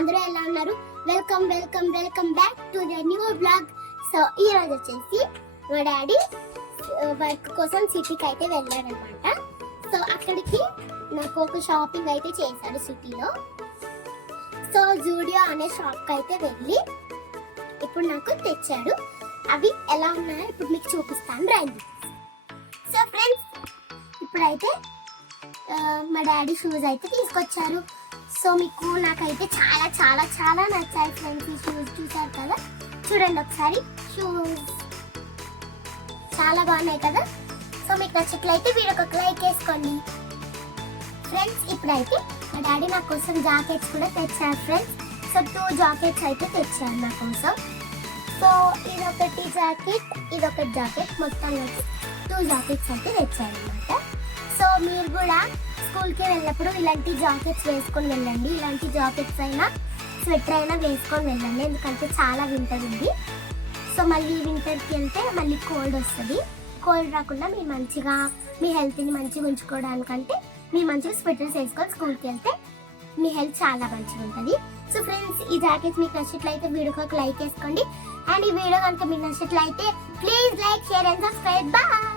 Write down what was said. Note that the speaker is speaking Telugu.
అందరూ ఎలా ఉన్నారు? Welcome welcome welcome back to the new blog. So ఈ రోజు వచ్చేసి మా డాడీ వర్క్ కోసం సిటీకి అయితే వెళ్ళారనమాట. సో అక్కడికి నాకు ఒక షాపింగ్ అయితే చేశాడు సిటీలో. సో జూడియో అనే షాప్కి అయితే వెళ్ళి ఇప్పుడు నాకు తెచ్చాడు. అవి ఎలా ఉన్నాయో ఇప్పుడు మీకు చూపిస్తాను రండి. సో ఫ్రెండ్స్, ఇప్పుడైతే మా డాడీ షూస్ అయితే తీసుకొచ్చారు. సో మీకు నాకైతే చాలా చాలా చాలా నచ్చాయి ఫ్రెండ్స్. ఈ షూస్ చూసారు కదా, చూడండి ఒకసారి. షూస్ చాలా బాగున్నాయి కదా. సో మీకు నచ్చట్లయితే వీడియోకి ఒక లైక్ వేసుకోండి ఫ్రెండ్స్. ఇప్పుడైతే మా డాడీ నా కోసం జాకెట్స్ కూడా తెచ్చారు ఫ్రెండ్స్. సో 2 జాకెట్స్ అయితే తెచ్చారు నా కోసం. సో ఇదొకటి జాకెట్, ఇదొకటి జాకెట్, మొత్తం 2 జాకెట్స్ అయితే తెచ్చారు అనమాట. సో మీరు కూడా స్కూల్కి వెళ్ళినప్పుడు ఇలాంటి జాకెట్స్ వేసుకొని వెళ్ళండి. ఇలాంటి జాకెట్స్ అయినా స్వెటర్ అయినా వేసుకొని వెళ్ళండి, ఎందుకంటే చాలా వింటర్ ఉంది. సో మళ్ళీ వింటర్కి వెళ్తే మళ్ళీ కోల్డ్ వస్తుంది. కోల్డ్ రాకుండా మీరు మంచిగా మీ హెల్త్ని మంచిగా ఉంచుకోవడానికంటే మీరు మంచిగా స్వెటర్స్ వేసుకొని స్కూల్కి వెళ్తే మీ హెల్త్ చాలా మంచిగా ఉంటుంది. సో ఫ్రెండ్స్, ఈ జాకెట్స్ మీకు నచ్చినట్లయితే వీడియోకి ఒక లైక్ వేసుకోండి. అండ్ ఈ వీడియో కనుక మీకు నచ్చినట్లయితే please like, share and subscribe. Bye.